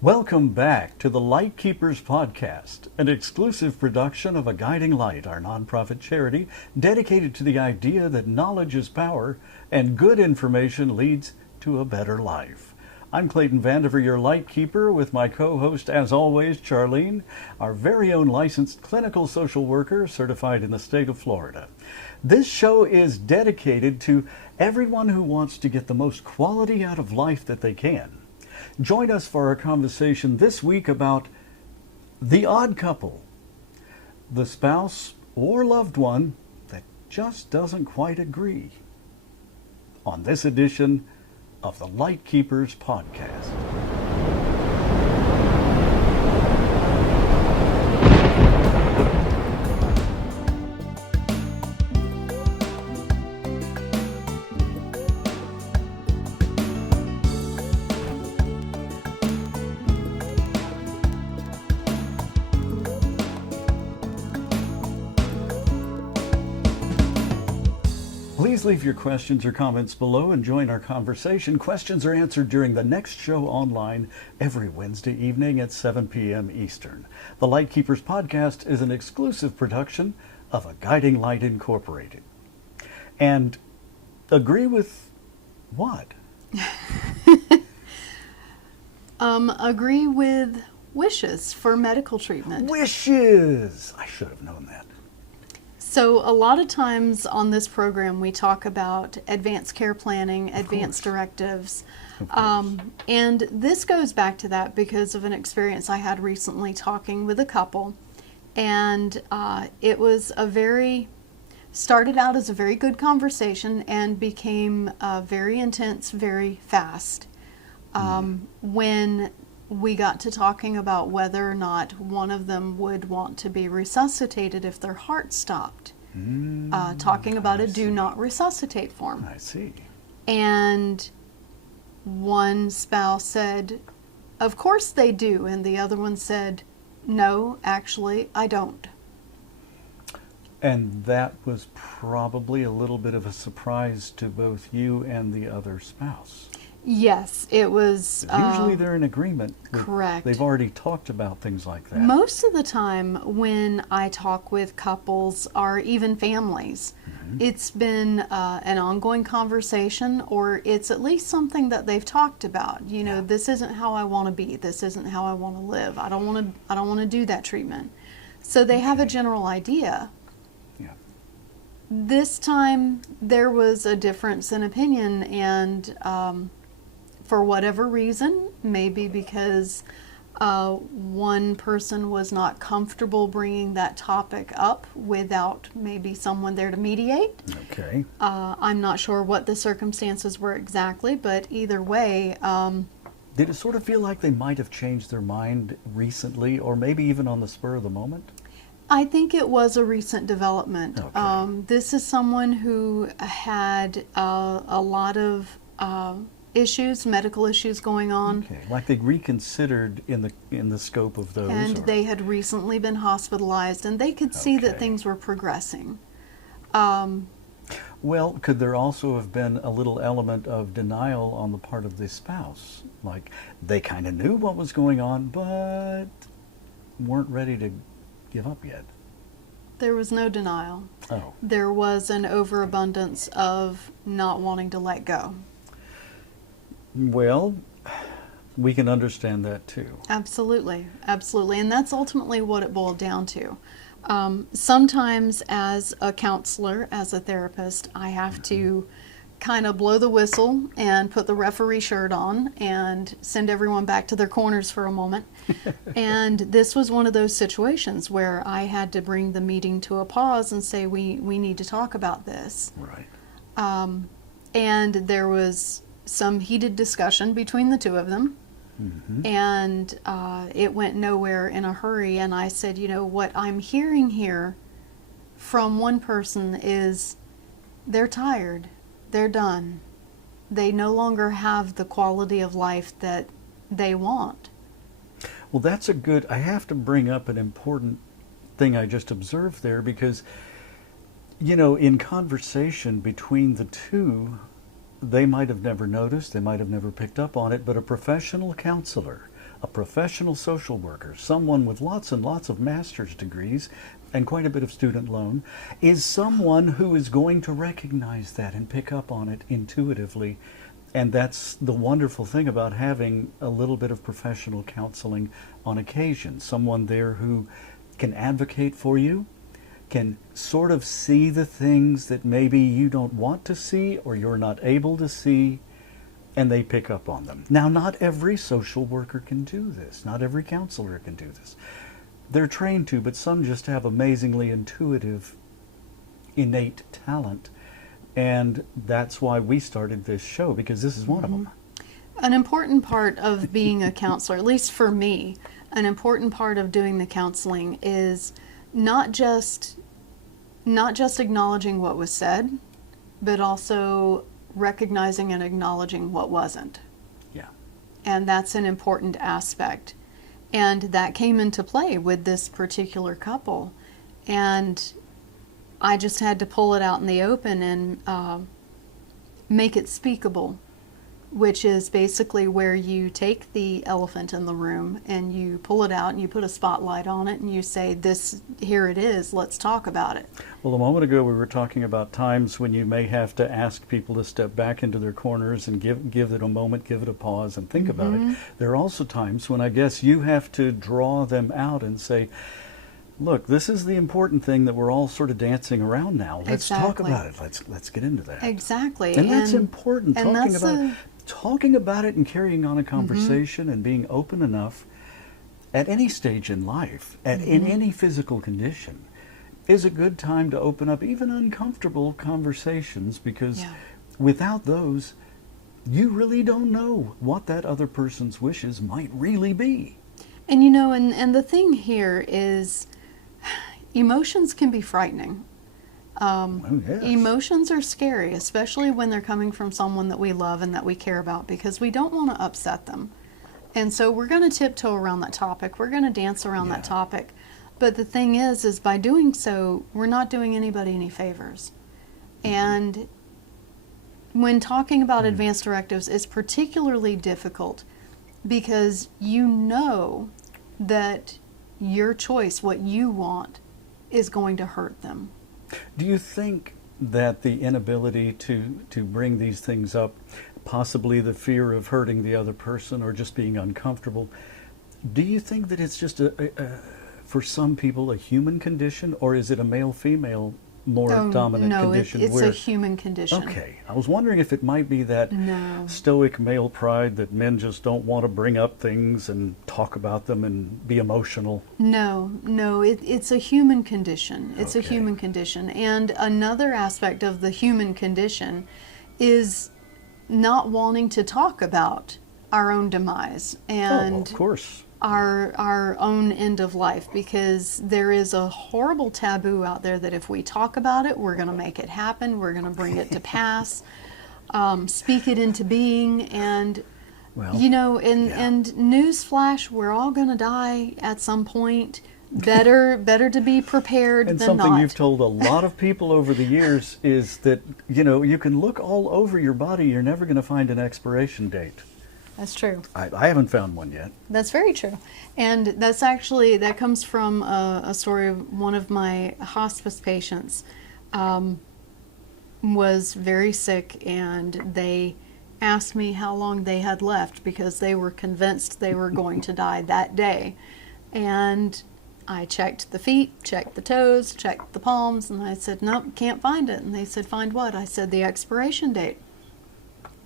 Welcome back to the Lightkeepers Podcast, an exclusive production of A Guiding Light, our nonprofit charity dedicated to the idea that knowledge is power and good information leads to a better life. I'm Clayton Vandiver, your Lightkeeper, with my co-host, as always, Charlene, our very own licensed clinical social worker certified in the state of Florida. This show is dedicated to everyone who wants to get the most quality out of life that they can. Join us for our conversation this week about the odd couple, the spouse or loved one that just doesn't quite agree, on this edition of the Lightkeepers Podcast. Please leave your questions or comments below and join our conversation. Questions are answered during the next show online every Wednesday evening at 7 p.m. Eastern. The Lightkeepers Podcast is an exclusive production of A Guiding Light Incorporated. And agree with what? Agree with wishes for medical treatment. Wishes! I should have known that. So a lot of times on this program we talk about advanced care planning, advanced directives, and this goes back to that because of an experience I had recently talking with a couple, and it was started out as a very good conversation and became very intense very fast when we got to talking about whether or not one of them would want to be resuscitated if their heart stopped. Talking about a do not resuscitate form. I see. And one spouse said, of course they do. And the other one said, no, actually, I don't. And that was probably a little bit of a surprise to both you and the other spouse. Yes, it was. Usually they're in agreement. Correct. They've already talked about things like that. Most of the time when I talk with couples or even families, it's been an ongoing conversation, or it's at least something that they've talked about. You know, this isn't how I want to be. This isn't how I want to live. I don't want to do that treatment. So they have a general idea. Yeah. This time there was a difference in opinion, and for whatever reason, maybe because one person was not comfortable bringing that topic up without maybe someone there to mediate. Okay. I'm not sure what the circumstances were exactly, but either way. Did it sort of feel like they might have changed their mind recently, or maybe even on the spur of the moment? I think it was a recent development. Okay. This is someone who had a lot of issues, medical issues going on. Okay, like they reconsidered in the scope of those. And they had recently been hospitalized, and they could see that things were progressing. Well, could there also have been a little element of denial on the part of the spouse? Like they kind of knew what was going on, but weren't ready to give up yet? There was no denial. Oh. There was an overabundance of not wanting to let go. Well, we can understand that too. Absolutely, absolutely. And that's ultimately what it boiled down to. Sometimes as a counselor, as a therapist, I have to kind of blow the whistle and put the referee shirt on and send everyone back to their corners for a moment. And this was one of those situations where I had to bring the meeting to a pause and say, we need to talk about this. Right. And there was some heated discussion between the two of them. And it went nowhere in a hurry. And I said, you know, what I'm hearing here from one person is they're tired. They're done. They no longer have the quality of life that they want. Well, that's I have to bring up an important thing I just observed there, because, you know, in conversation between the two, they might have never noticed, they might have never picked up on it, but a professional counselor, a professional social worker, someone with lots and lots of master's degrees and quite a bit of student loan, is someone who is going to recognize that and pick up on it intuitively. And that's the wonderful thing about having a little bit of professional counseling on occasion. Someone there who can advocate for you, can sort of see the things that maybe you don't want to see or you're not able to see, and they pick up on them. Now, not every social worker can do this. Not every counselor can do this. They're trained to, but some just have amazingly intuitive, innate talent. And that's why we started this show, because this is one of them. An important part of being a counselor, at least for me, an important part of doing the counseling is not just acknowledging what was said, but also recognizing and acknowledging what wasn't. Yeah. And that's an important aspect. And that came into play with this particular couple. And I just had to pull it out in the open and make it speakable, which is basically where you take the elephant in the room and you pull it out and you put a spotlight on it and you say, "This, here it is, let's talk about it." Well, a moment ago we were talking about times when you may have to ask people to step back into their corners and give it a moment, give it a pause and think about it. There are also times when I guess you have to draw them out and say, "Look, this is the important thing that we're all sort of dancing around now. Let's talk about it. Let's get into that." Exactly. And that's important, and talking about it and carrying on a conversation and being open enough at any stage in life, in any physical condition, is a good time to open up even uncomfortable conversations, because without those, you really don't know what that other person's wishes might really be. And you know, and the thing here is emotions can be frightening. Yes. Emotions are scary, especially when they're coming from someone that we love and that we care about, because we don't want to upset them. And so we're going to tiptoe around that topic. We're going to dance around that topic. But the thing is by doing so, we're not doing anybody any favors. And when talking about advance directives, it's particularly difficult because you know that your choice, what you want, is going to hurt them. Do you think that the inability to bring these things up, possibly the fear of hurting the other person or just being uncomfortable, do you think that it's just for some people a human condition, or is it a male-female more dominant condition? No, it's a human condition. Okay. I was wondering if it might be that stoic male pride that men just don't want to bring up things and talk about them and be emotional. No, it's a human condition. It's a human condition. And another aspect of the human condition is not wanting to talk about our own demise and of course. our own end of life, because there is a horrible taboo out there that if we talk about it, we're going to make it happen, we're going to bring it to pass, speak it into being, and you know, and newsflash, we're all going to die at some point. Better to be prepared and than something not. You've told a lot of people over the years is that, you know, you can look all over your body, you're never going to find an expiration date. That's true. I haven't found one yet. That's very true. And that comes from a story of one of my hospice patients was very sick, and they asked me how long they had left because they were convinced they were going to die that day. And I checked the feet, checked the toes, checked the palms, and I said, "Nope, can't find it." And they said, "Find what?" I said, "The expiration date."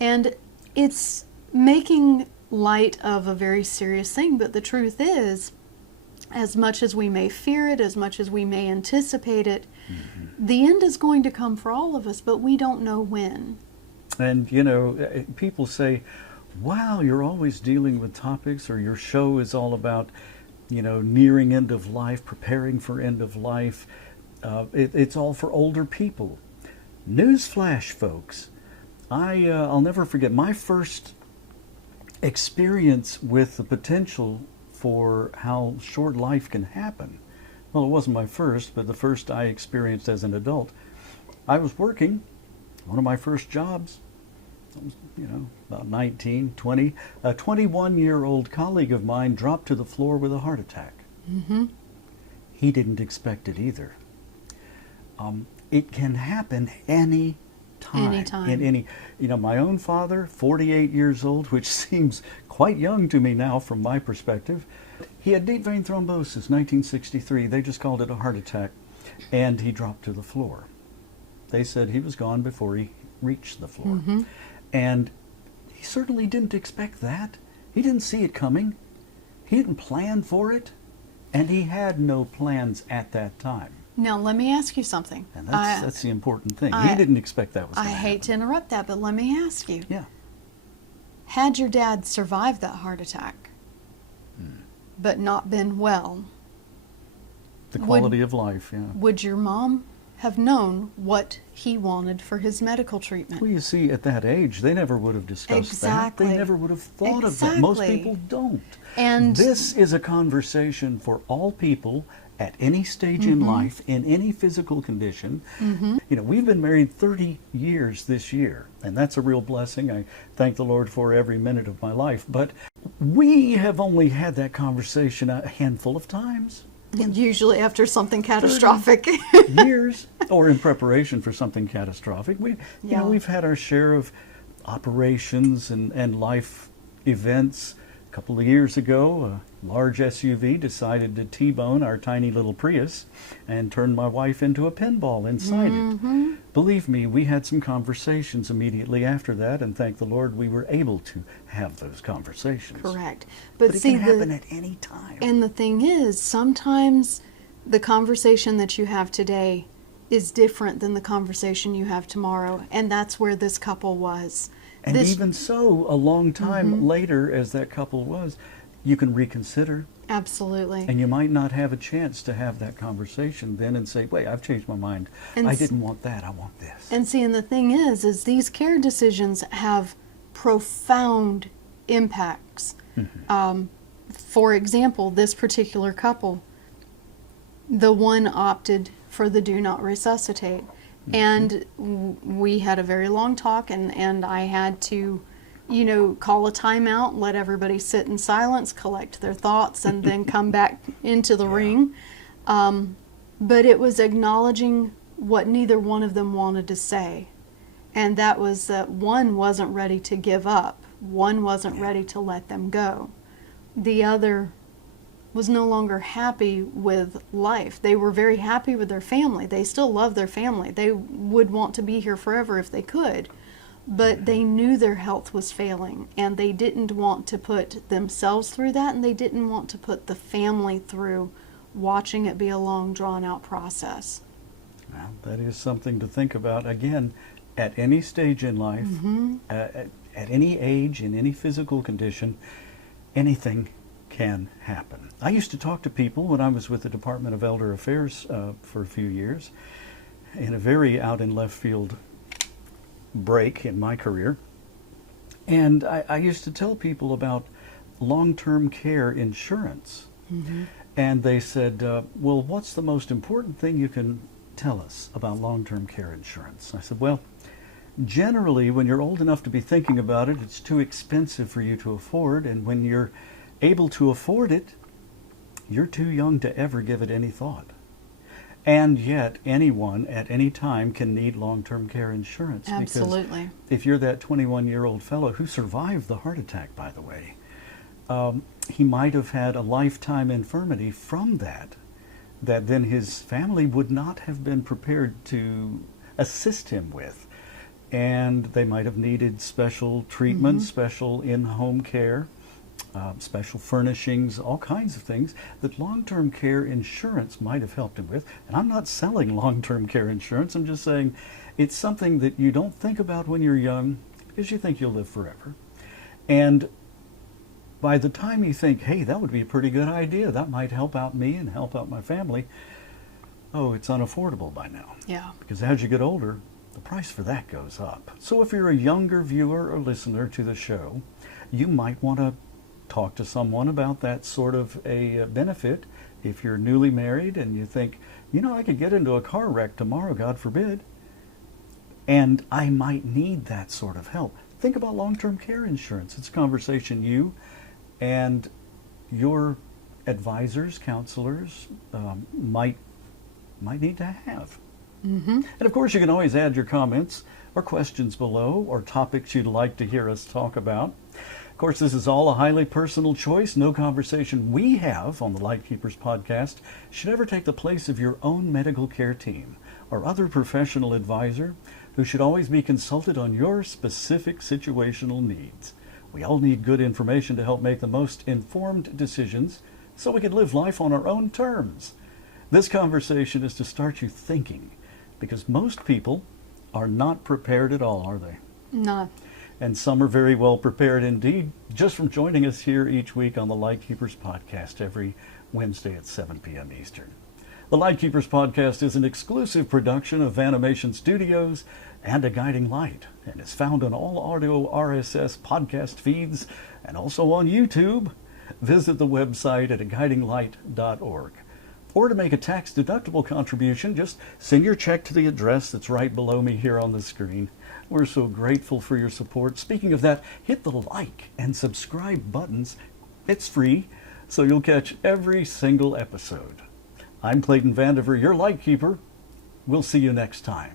And it's making light of a very serious thing, but the truth is, as much as we may fear it, as much as we may anticipate it, the end is going to come for all of us, but we don't know when. And, you know, people say, "Wow, you're always dealing with topics," or "Your show is all about, you know, nearing end of life, preparing for end of life. It's all for older people." Newsflash, folks. I'll never forget my first experience with the potential for how short life can happen. Well, it wasn't my first, but the first I experienced as an adult. I was working, one of my first jobs, about 19, 20, a 21-year-old colleague of mine dropped to the floor with a heart attack. Mm-hmm. He didn't expect it either. It can happen any time. Anytime. In any, my own father, 48 years old, which seems quite young to me now from my perspective. He had deep vein thrombosis, 1963. They just called it a heart attack, and he dropped to the floor. They said he was gone before he reached the floor. Mm-hmm. And he certainly didn't expect that. He didn't see it coming. He didn't plan for it. And he had no plans at that time. Now, let me ask you something. And that's the important thing. He didn't expect that was going to happen. I hate to interrupt that, but let me ask you. Yeah. Had your dad survived that heart attack, but not been well, The quality of life, yeah. would your mom have known what he wanted for his medical treatment? Well, you see, at that age, they never would have discussed Exactly. that. They never would have thought of that. Most people don't. And this is a conversation for all people at any stage in life, in any physical condition. We've been married 30 years this year, and that's a real blessing. I thank the Lord for every minute of my life. But we have only had that conversation a handful of times. usually after something catastrophic. Years, or in preparation for something catastrophic. We've had our share of operations and life events. A couple of years ago, a large SUV decided to T-bone our tiny little Prius and turn my wife into a pinball inside it. Believe me, we had some conversations immediately after that, and thank the Lord we were able to have those conversations. Correct. But it see, can happen at any time. And the thing is, sometimes the conversation that you have today is different than the conversation you have tomorrow, and that's where this couple was. And even so, a long time later, as that couple was, you can reconsider. Absolutely. And you might not have a chance to have that conversation then and say, wait, I've changed my mind. And I didn't want that, I want this. And see, and the thing is these care decisions have profound impacts. For example, this particular couple, the one opted for the do not resuscitate. And we had a very long talk, and I had to, call a timeout, let everybody sit in silence, collect their thoughts, and then come back into the ring. But it was acknowledging what neither one of them wanted to say. And that was that one wasn't ready to give up. One wasn't ready to let them go. The other was no longer happy with life. They were very happy with their family. They still love their family. They would want to be here forever if they could. But they knew their health was failing, and they didn't want to put themselves through that, and they didn't want to put the family through watching it be a long, drawn-out process. Well, that is something to think about. Again, at any stage in life, at any age, in any physical condition, anything can happen. I used to talk to people when I was with the Department of Elder Affairs for a few years, in a very out in left field break in my career. And I used to tell people about long-term care insurance. And they said, well, what's the most important thing you can tell us about long-term care insurance? I said, well, generally, when you're old enough to be thinking about it, it's too expensive for you to afford. And when you're able to afford it, you're too young to ever give it any thought. And yet, anyone at any time can need long-term care insurance. Absolutely. Because if you're that 21-year-old fellow who survived the heart attack, by the way, he might have had a lifetime infirmity from that then his family would not have been prepared to assist him with. And they might have needed special treatment, special in-home care, special furnishings, all kinds of things that long-term care insurance might have helped him with. And I'm not selling long-term care insurance. I'm just saying it's something that you don't think about when you're young because you think you'll live forever. And by the time you think, hey, that would be a pretty good idea, that might help out me and help out my family, oh, it's unaffordable by now. Yeah. Because as you get older, the price for that goes up. So if you're a younger viewer or listener to the show, you might want to talk to someone about that sort of a benefit. If you're newly married and you think, I could get into a car wreck tomorrow, God forbid, and I might need that sort of help. think about long-term care insurance. It's a conversation you and your advisors, counselors might need to have. And of course, you can always add your comments or questions below, or topics you'd like to hear us talk about. Of course, this is all a highly personal choice. No conversation we have on the Lightkeepers podcast should ever take the place of your own medical care team or other professional advisor, who should always be consulted on your specific situational needs. We all need good information to help make the most informed decisions so we can live life on our own terms. This conversation is to start you thinking, because most people are not prepared at all, are they? No. And some are very well prepared indeed, just from joining us here each week on the Lightkeepers Podcast every Wednesday at 7 p.m. Eastern. The Lightkeepers Podcast is an exclusive production of Animation Studios and A Guiding Light, and is found on all audio RSS podcast feeds and also on YouTube. Visit the website at aguidinglight.org. Or to make a tax-deductible contribution, just send your check to the address that's right below me here on the screen. We're so grateful for your support. Speaking of that, hit the like and subscribe buttons. It's free, so you'll catch every single episode. I'm Clayton Vandiver, your Lightkeeper. We'll see you next time.